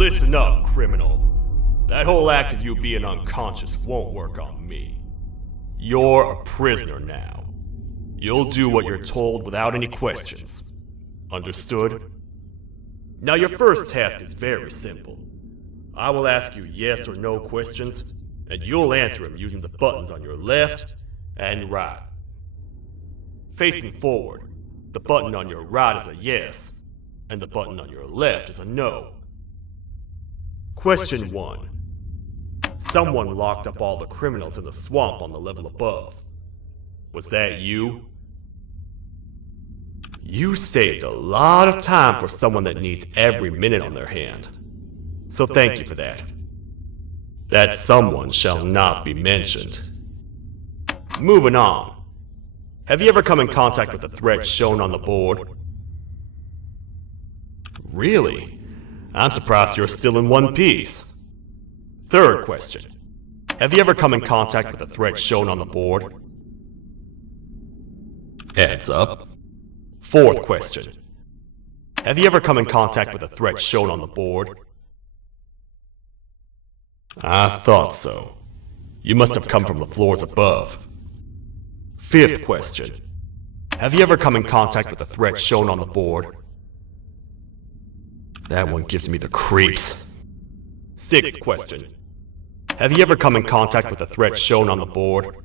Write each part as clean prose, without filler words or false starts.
Listen up, criminal. That whole act of you being unconscious won't work on me. You're a prisoner now. You'll do what you're told without any questions. Understood? Now your first task is very simple. I will ask you yes or no questions, and you'll answer them using the buttons on your left and right. Facing forward, the button on your right is a yes, and the button on your left is a no. Question 1. Someone locked up all the criminals in the swamp on the level above. Was that you? You saved a lot of time for someone that needs every minute on their hand. So thank you for that. That someone shall not be mentioned. Moving on. Have you ever come in contact with the threat shown on the board? Really? I'm surprised you're still in one piece. Third question. Have you ever come in contact with the threat shown on the board? Heads up. Fourth question. Have you ever come in contact with a threat shown on the board? I thought so. You must have come from the floors above. Fifth question. Have you ever come in contact with a threat shown on the board? That one gives me the creeps. Sixth question. Have you ever come in contact with a threat shown on the board?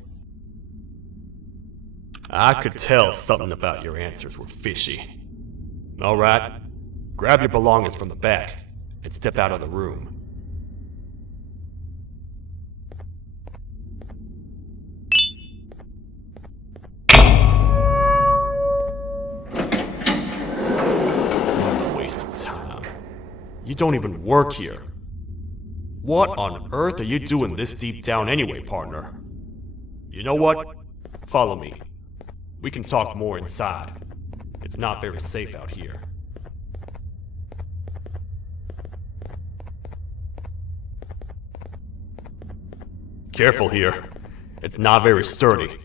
I could tell something about your answers were fishy. Alright, grab your belongings from the back and step out of the room. What a waste of time. You don't even work here. What on earth are you doing this deep down anyway, partner? You know what? Follow me. We can talk more inside. It's not very safe out here. Careful here. It's not very sturdy.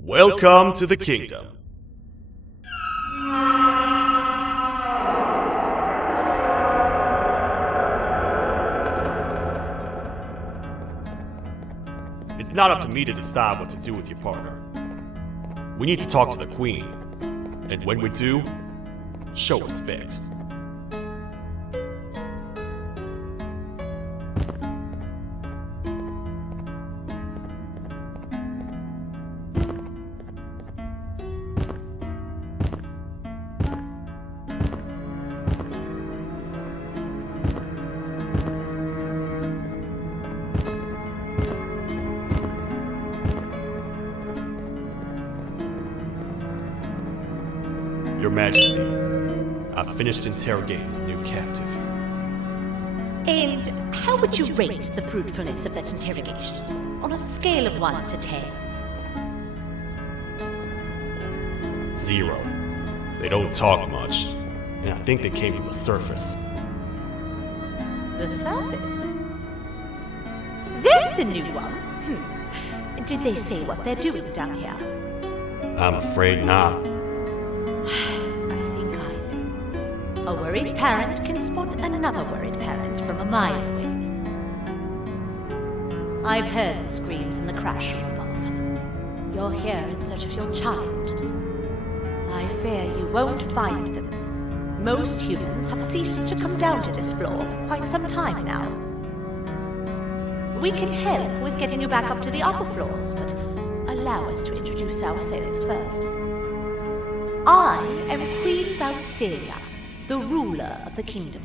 Welcome to the kingdom. It's not up to me to decide what to do with your partner. We need to talk to the queen. And when we do, show respect. Your Majesty, I've finished interrogating the new captive. And how would you rate the fruitfulness of that interrogation, on a scale of 1 to 10? 0. They don't talk much, and I think they came from the surface. The surface? That's a new one. Did they say what they're doing down here? I'm afraid not. I think I know. A worried parent can spot another worried parent from a mile away. I've heard the screams in the crash room above. You're here in search of your child. I fear you won't find them. Most humans have ceased to come down to this floor for quite some time now. We can help with getting you back up to the upper floors, but allow us to introduce ourselves first. I am Queen Bouncelia, the ruler of the kingdom.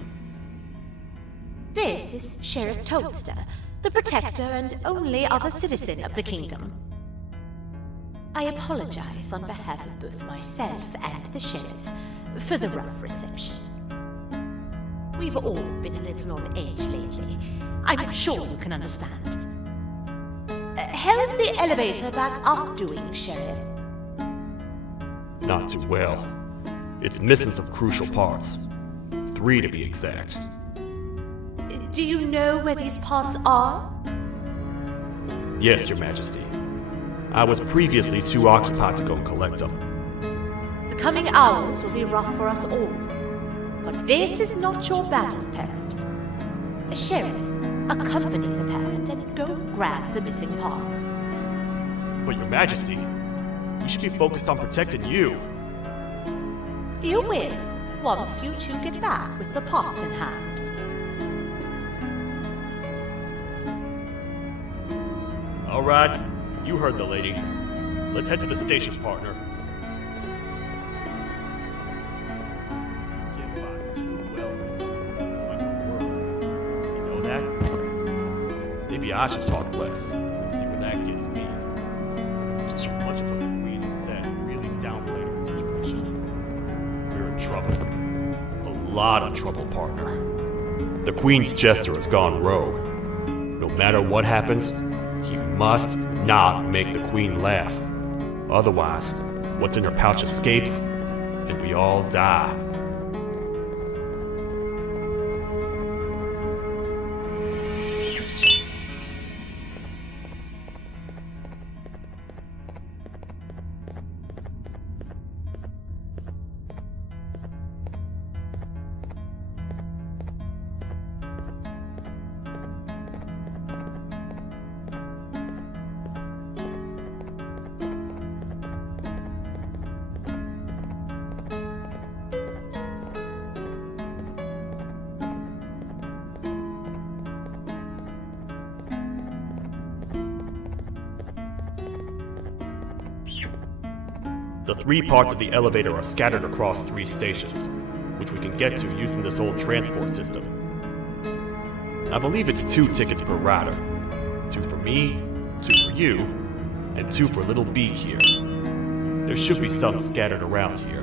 This is Sheriff Toadster, the protector and only other citizen of the kingdom. I apologize on behalf of both myself and the sheriff for the rough reception. We've all been a little on edge lately. I'm sure you can understand. How's the elevator back up doing, Sheriff? Not too well. It's missing some crucial parts. 3 to be exact. Do you know where these parts are? Yes, Your Majesty. I was previously too occupied to go collect them. The coming hours will be rough for us all. But this is not your battle, parent. Sheriff, accompany the parent and go grab the missing parts. But Your Majesty, we should be focused on protecting you. You will, once you two get back with the parts in hand. Alright, you heard the lady. Let's head to the station, partner. Get by too well for someone who doesn't like the world. You know that? Maybe I should talk less and see where that gets me. Much of what the Queen has said really downplayed our situation. We're in trouble. A lot of trouble, partner. The Queen's jester has gone rogue. No matter what happens, he must not make the Queen laugh. Otherwise, what's in her pouch escapes, and we all die. The 3 parts of the elevator are scattered across 3 stations, which we can get to using this old transport system. I believe it's 2 tickets per rider. 2 for me, 2 for you, and 2 for Little Beak here. There should be some scattered around here.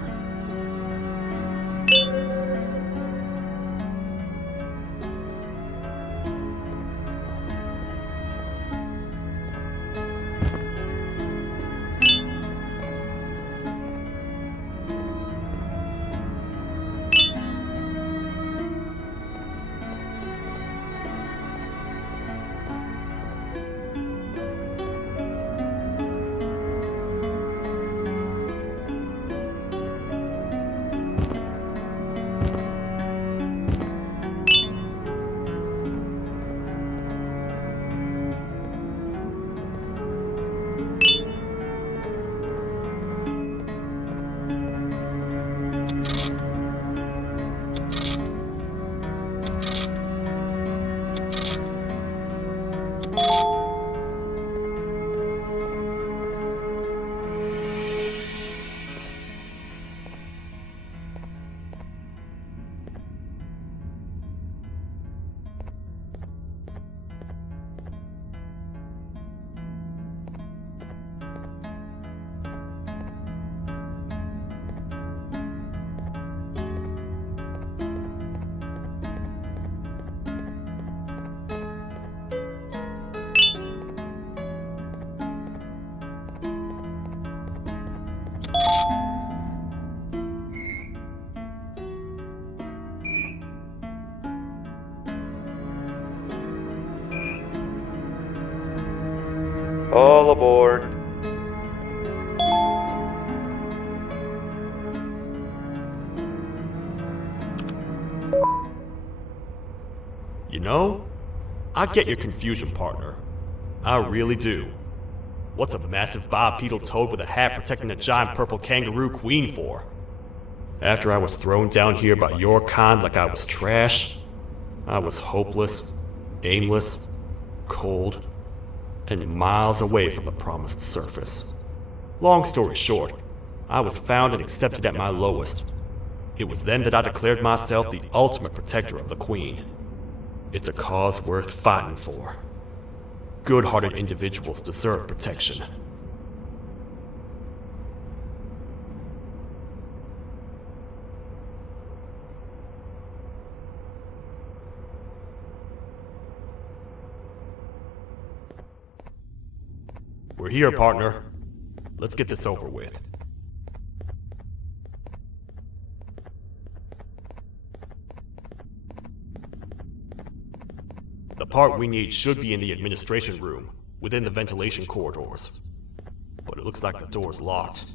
All aboard. You know, I get your confusion, partner. I really do. What's a massive bipedal toad with a hat protecting a giant purple kangaroo queen for? After I was thrown down here by your kind like I was trash, I was hopeless, aimless, cold, and miles away from the promised surface. Long story short, I was found and accepted at my lowest. It was then that I declared myself the ultimate protector of the Queen. It's a cause worth fighting for. Good-hearted individuals deserve protection. We're here, partner. Let's get this over with. The part we need should be in the administration room, within the ventilation corridors. But it looks like the door's locked.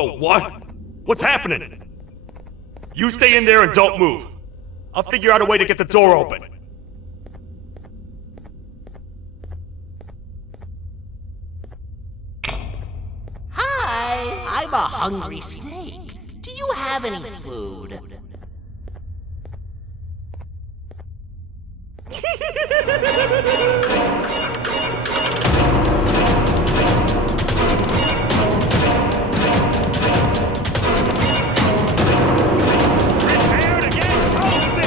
Oh, what? What's happening? You stay in there and don't move. I'll figure out a way to get the door open. Hi, I'm a hungry snake. Do you have any food? Prepare to get toasted!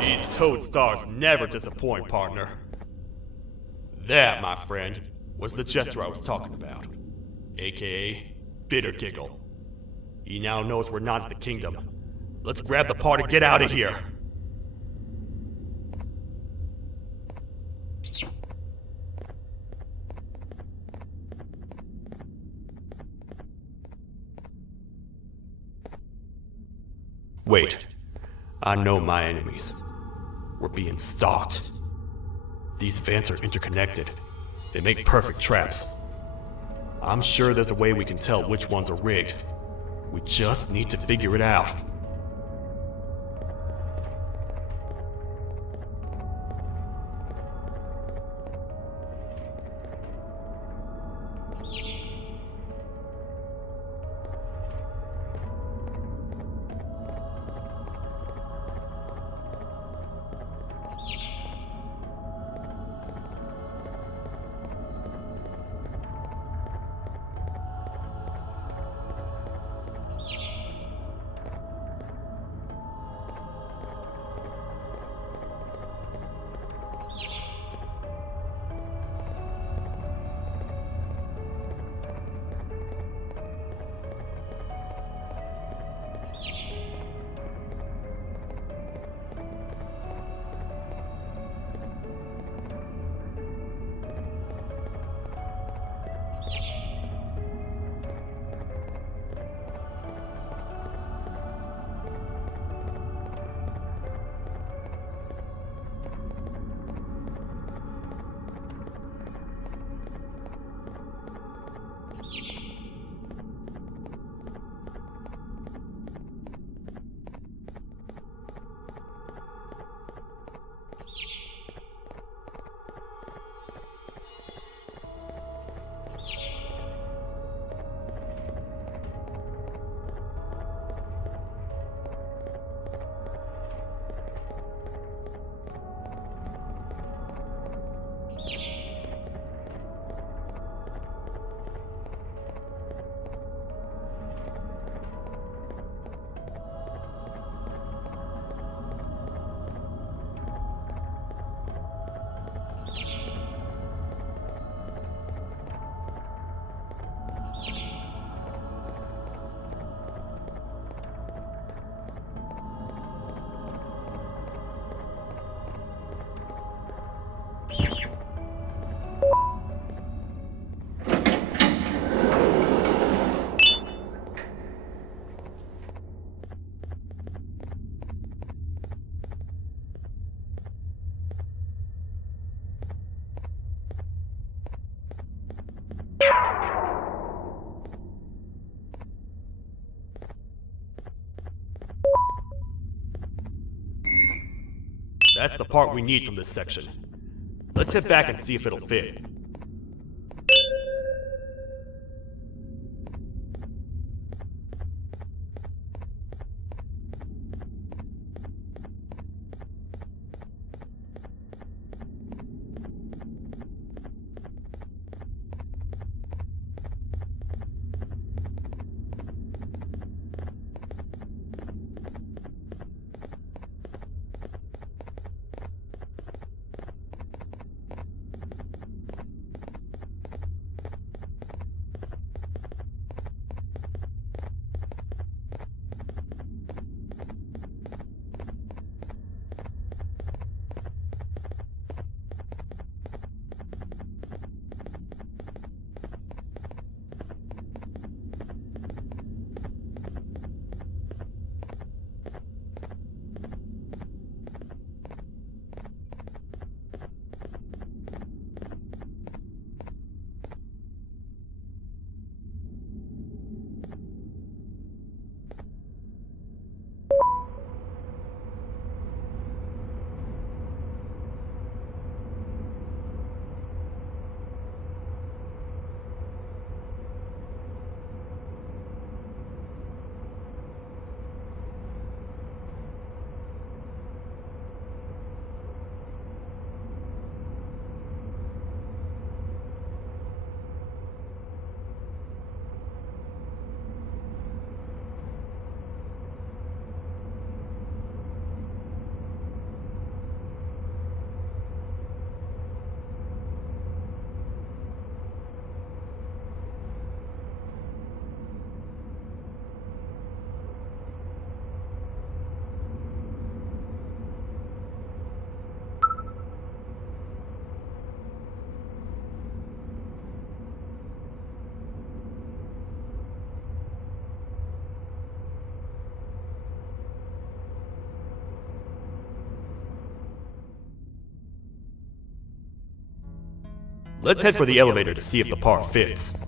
These toad stars never disappoint, partner. That, my friend, was the jester I was talking about, aka Bitter Giggle. He now knows we're not in the kingdom. Let's grab the part and get out of here. Wait, I know my enemies. We're being stalked. These vents are interconnected. They make perfect traps. I'm sure there's a way we can tell which ones are rigged. We just need to figure it out. That's the part we need from this section. Let's head back and see if it'll fit. Let's head for the elevator to see if the part fits.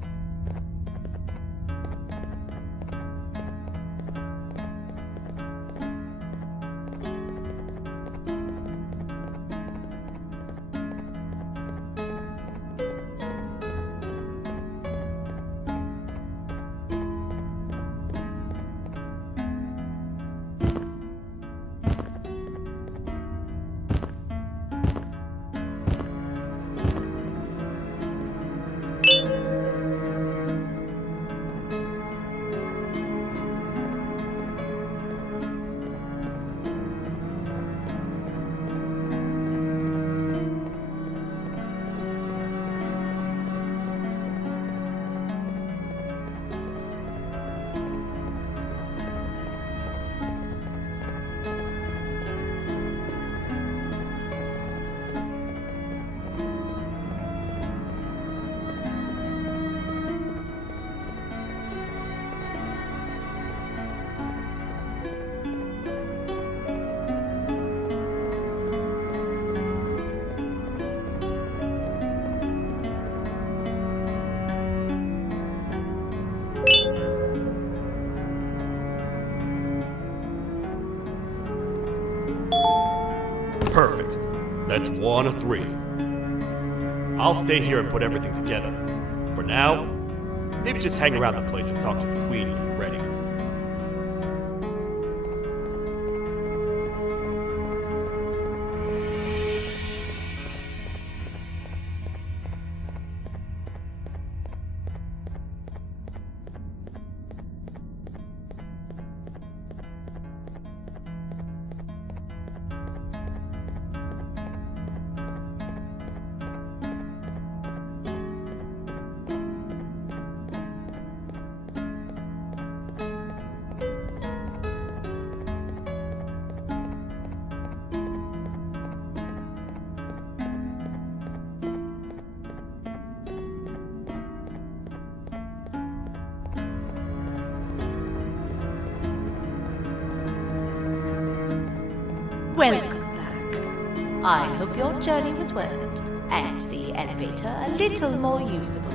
Perfect. That's 1 of 3. I'll stay here and put everything together. For now, maybe just hang around the place and talk to the Queen when you're ready. Welcome back. I hope your journey was worth it, and the elevator a little more usable.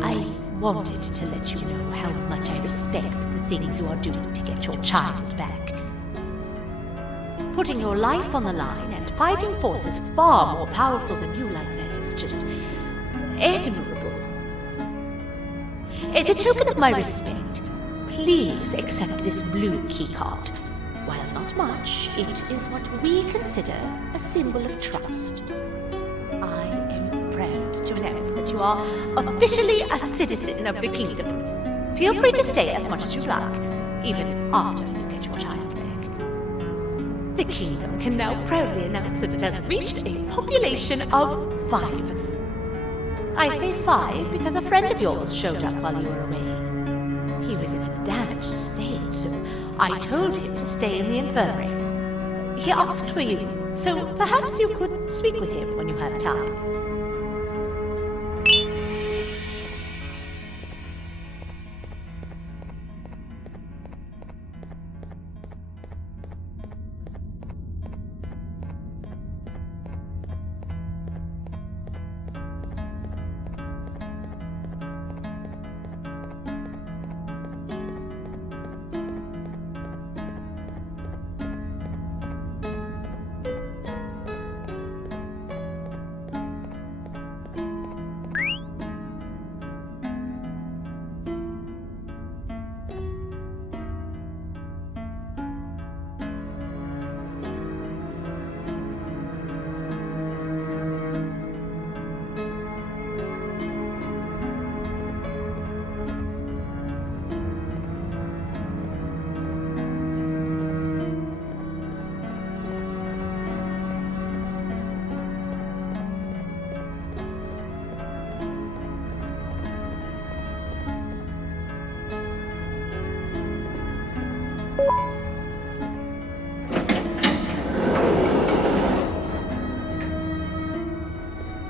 I wanted to let you know how much I respect the things you are doing to get your child back. Putting your life on the line and fighting forces far more powerful than you like that is just admirable. As a token of my respect, please accept this blue keycard. While not much, it is what we consider a symbol of trust. I am proud to announce that you are officially a citizen of the kingdom. Feel free to stay as much as you like, even after you get your child back. The kingdom can now proudly announce that it has reached a population of 5. I say 5 because a friend of yours showed up while you were away. He was in a damaged state, so I told him to stay in the infirmary. He asked for you, so perhaps you could speak with him when you have time.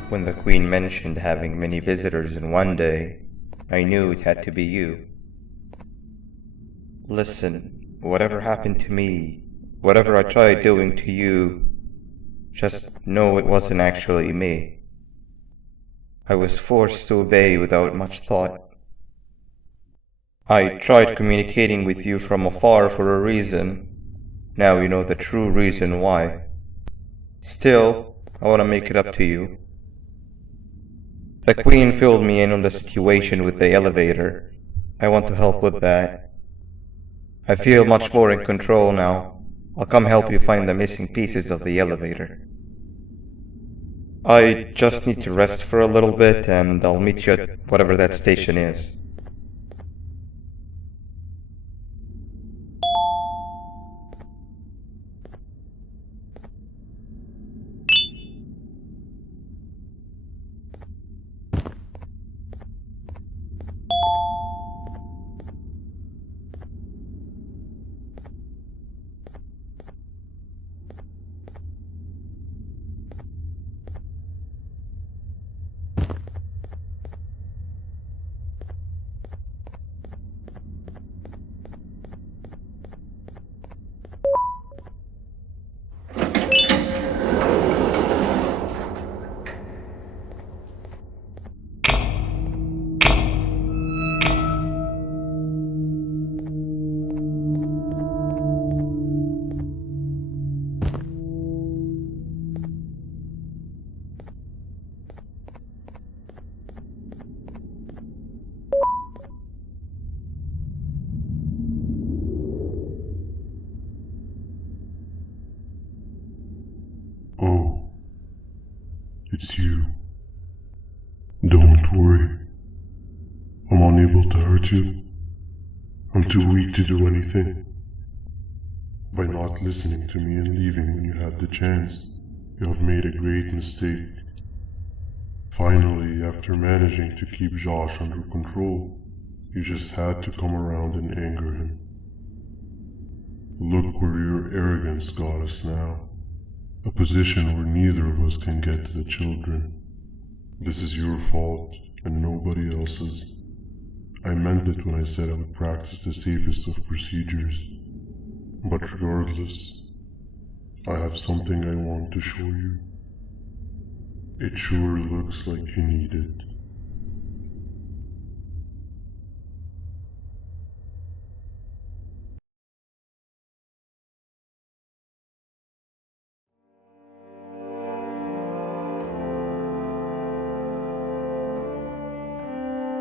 When the Queen mentioned having many visitors in one day, I knew it had to be you. Listen, whatever happened to me, whatever I tried doing to you, Just know it wasn't actually me. I was forced to obey without much thought. I tried communicating with you from afar for a reason. Now you know the true reason why. Still, I want to make it up to you. The Queen filled me in on the situation with the elevator. I want to help with that. I feel much more in control now. I'll come help you find the missing pieces of the elevator. I just need to rest for a little bit, and I'll meet you at whatever that station is. Oh, it's you. Don't worry. I'm unable to hurt you. I'm too weak to do anything. By not listening to me and leaving when you had the chance, you have made a great mistake. Finally, after managing to keep Josh under control, you just had to come around and anger him. Look where your arrogance got us now. A position where neither of us can get to the children. This is your fault, and nobody else's. I meant it when I said I would practice the safest of procedures. But regardless, I have something I want to show you. It sure looks like you need it.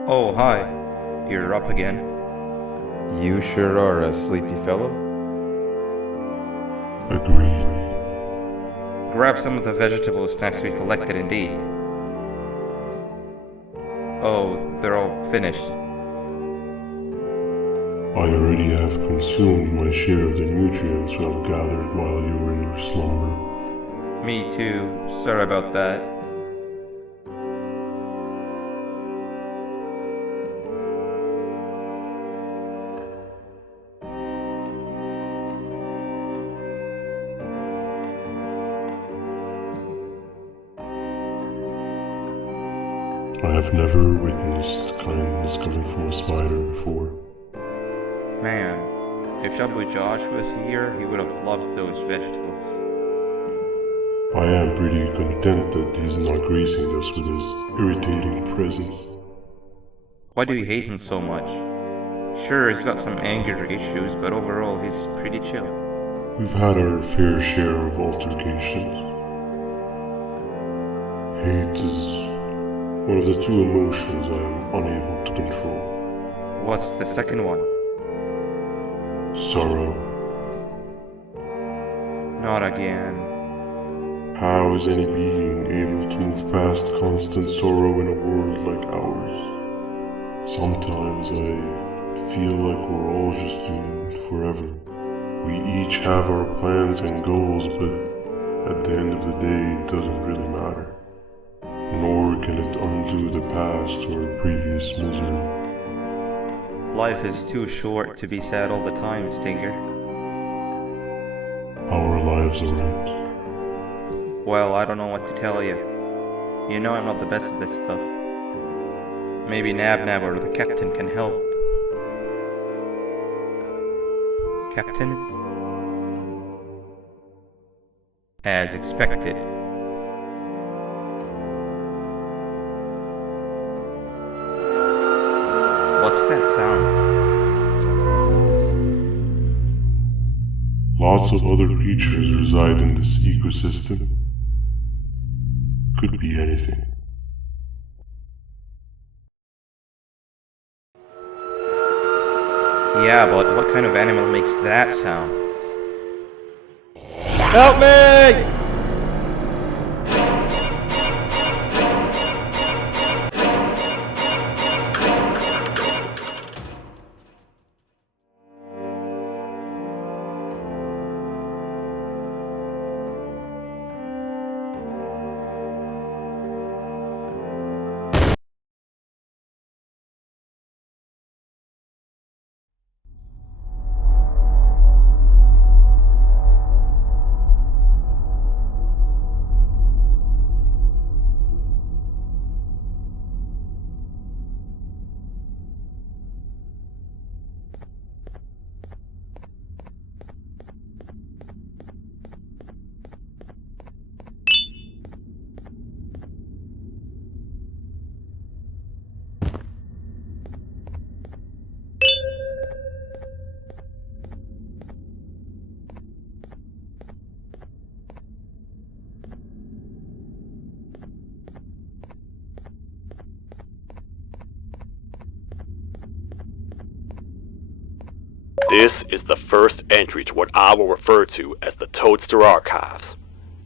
Oh, hi. You're up again. You sure are a sleepy fellow. Agreed. Grab some of the vegetable snacks we collected and eat. Oh, they're all finished. I already have consumed my share of the nutrients you have gathered while you were in your slumber. Me too. Sorry about that. I have never witnessed kindness coming from a spider before. Man, if Shabu Josh was here, he would have loved those vegetables. I am pretty content that he's not gracing us with his irritating presence. Why do you hate him so much? Sure, he's got some anger issues, but overall he's pretty chill. We've had our fair share of altercations. Hate is one of the two emotions I am unable to control. What's the second one? Sorrow. Not again. How is any being able to move past constant sorrow in a world like ours? Sometimes I feel like we're all just doomed forever. We each have our plans and goals, but at the end of the day, it doesn't really matter. Nor can it undo the past or previous misery. Life is too short to be sad all the time, Stinger. Our lives aren't. Well, I don't know what to tell you. You know I'm not the best at this stuff. Maybe Nab or the captain can help. Captain? as expected. What's that sound? Lots of other creatures reside in this ecosystem. Could be anything. Yeah, but what kind of animal makes that sound? Help me! This is the first entry to what I will refer to as the Toadster Archives,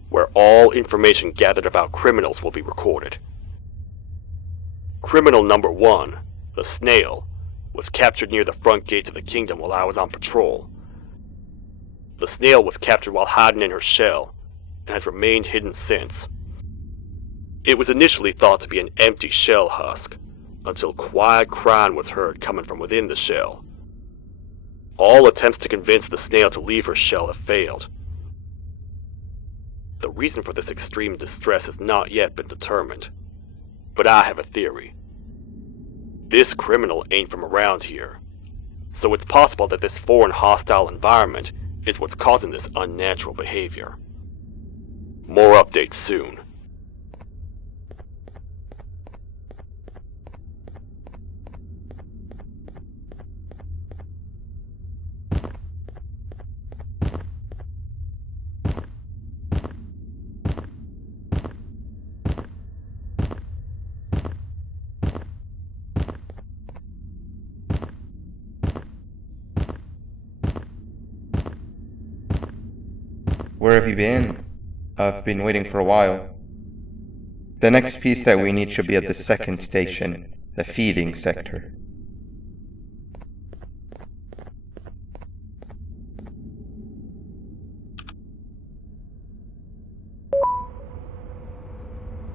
where all information gathered about criminals will be recorded. Criminal number 1, the snail, was captured near the front gate of the kingdom while I was on patrol. The snail was captured while hiding in her shell, and has remained hidden since. It was initially thought to be an empty shell husk, until quiet crying was heard coming from within the shell. All attempts to convince the snail to leave her shell have failed. The reason for this extreme distress has not yet been determined, but I have a theory. This criminal ain't from around here, so it's possible that this foreign hostile environment is what's causing this unnatural behavior. More updates soon. Where have you been? I've been waiting for a while. The next piece that we need should be at the second station, the feeding sector.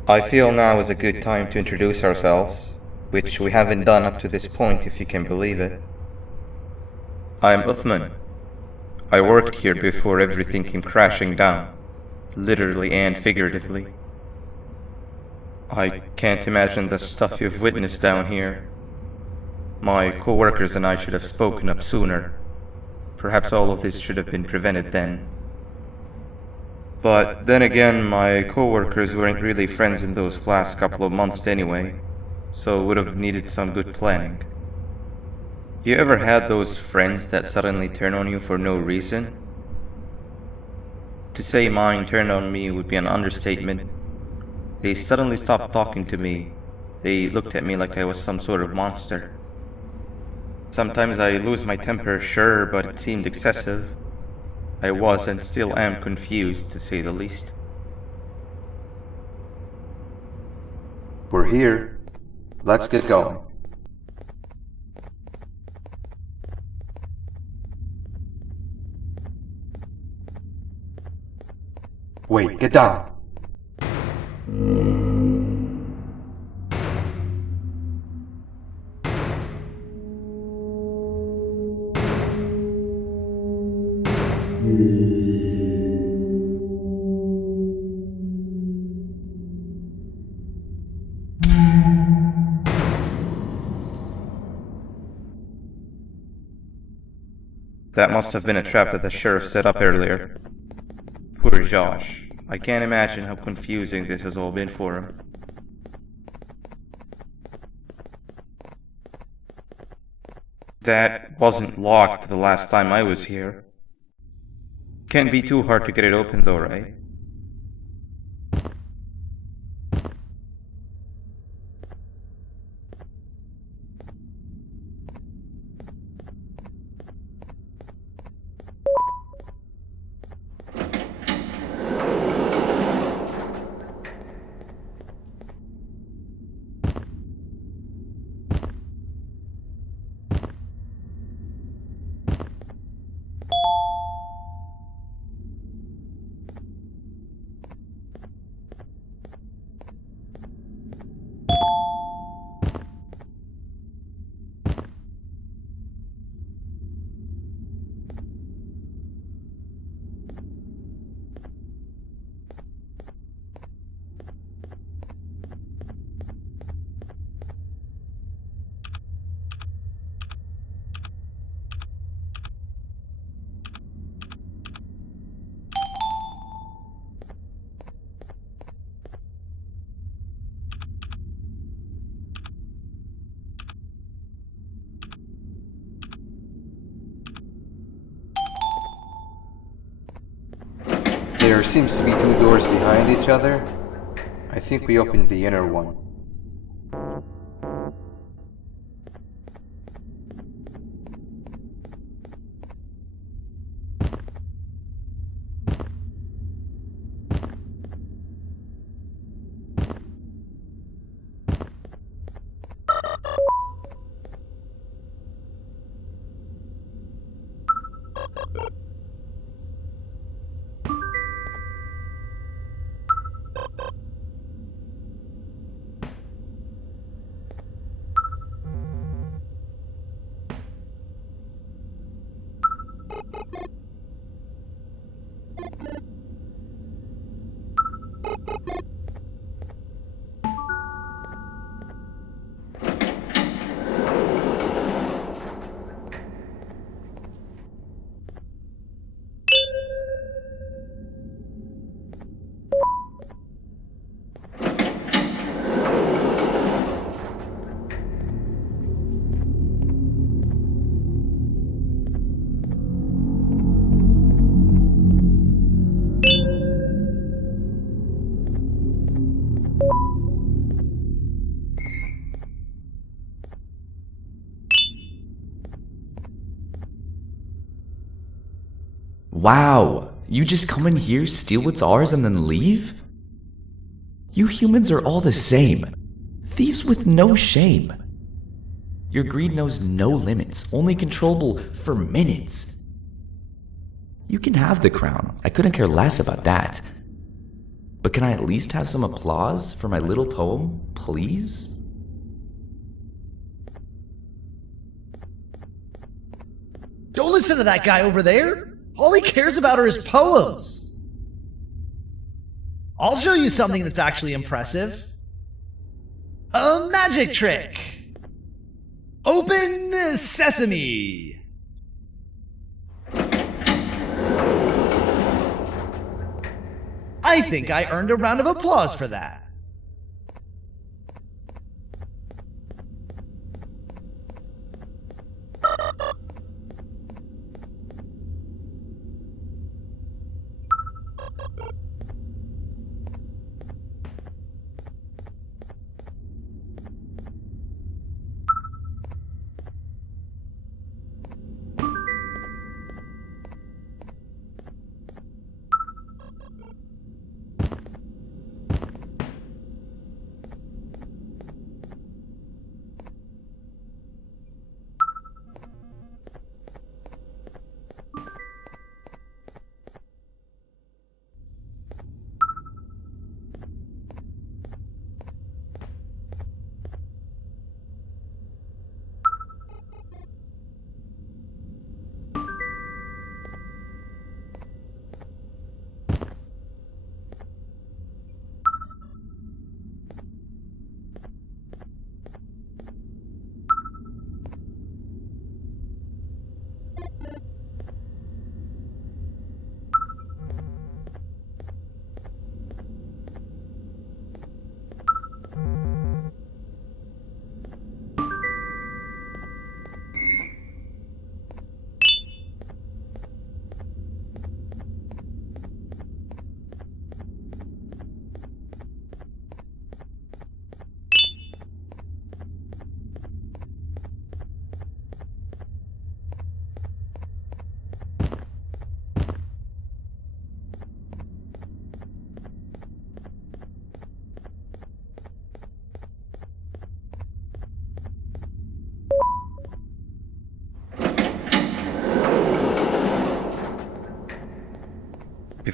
I feel now is a good time to introduce ourselves, which we haven't done up to this point if you can believe it. I'm Uthman. I worked here before everything came crashing down, literally and figuratively. I can't imagine the stuff you've witnessed down here. My co-workers and I should have spoken up sooner. Perhaps all of this should have been prevented then. But then again, my co-workers weren't really friends in those last couple of months anyway, so would have needed some good planning. You ever had those friends that suddenly turn on you for no reason? To say mine turned on me would be an understatement. They suddenly stopped talking to me. They looked at me like I was some sort of monster. Sometimes I lose my temper, sure, but it seemed excessive. I was and still am confused, to say the least. We're here. Let's get going. Wait, get down. That must have been a trap that the sheriff set up earlier. Poor Josh. I can't imagine how confusing this has all been for him. That wasn't locked the last time I was here. Can't be too hard to get it open though, right? There seems to be two doors behind each other. I think we opened the inner one. Wow, you just come in here, steal what's ours, and then leave? You humans are all the same. Thieves with no shame. Your greed knows no limits, only controllable for minutes. You can have the crown, I couldn't care less about that. But can I at least have some applause for my little poem, please? Don't listen to that guy over there. All he cares about are his poems. I'll show you something that's actually impressive. A magic trick. Open sesame. I think I earned a round of applause for that.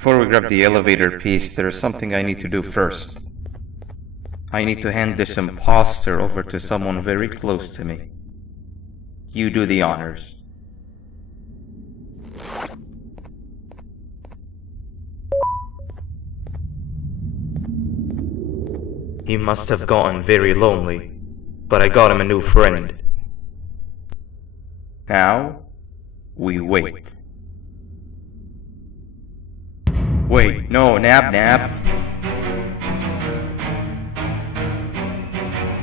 Before we grab the elevator piece, there is something I need to do first. I need to hand this imposter over to someone very close to me. You do the honors. He must have gotten very lonely, but I got him a new friend. Now, we wait. Wait, no, Nab.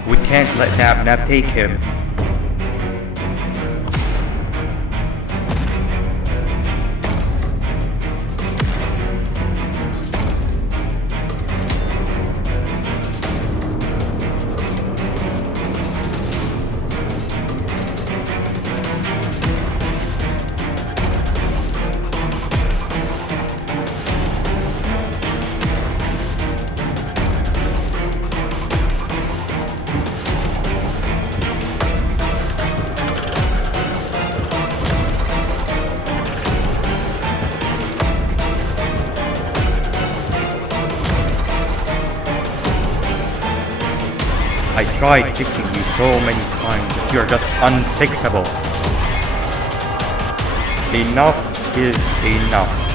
We can't let Nab take him. I tried fixing you so many times, but you're just unfixable. Enough is enough.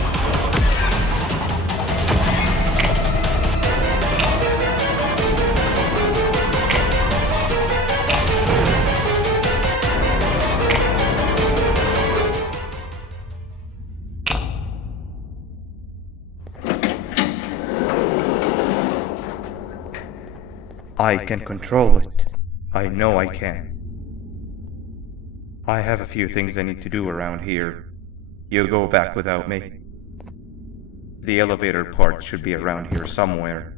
I can control it. I know I can. I have a few things I need to do around here. You go back without me. The elevator part should be around here somewhere.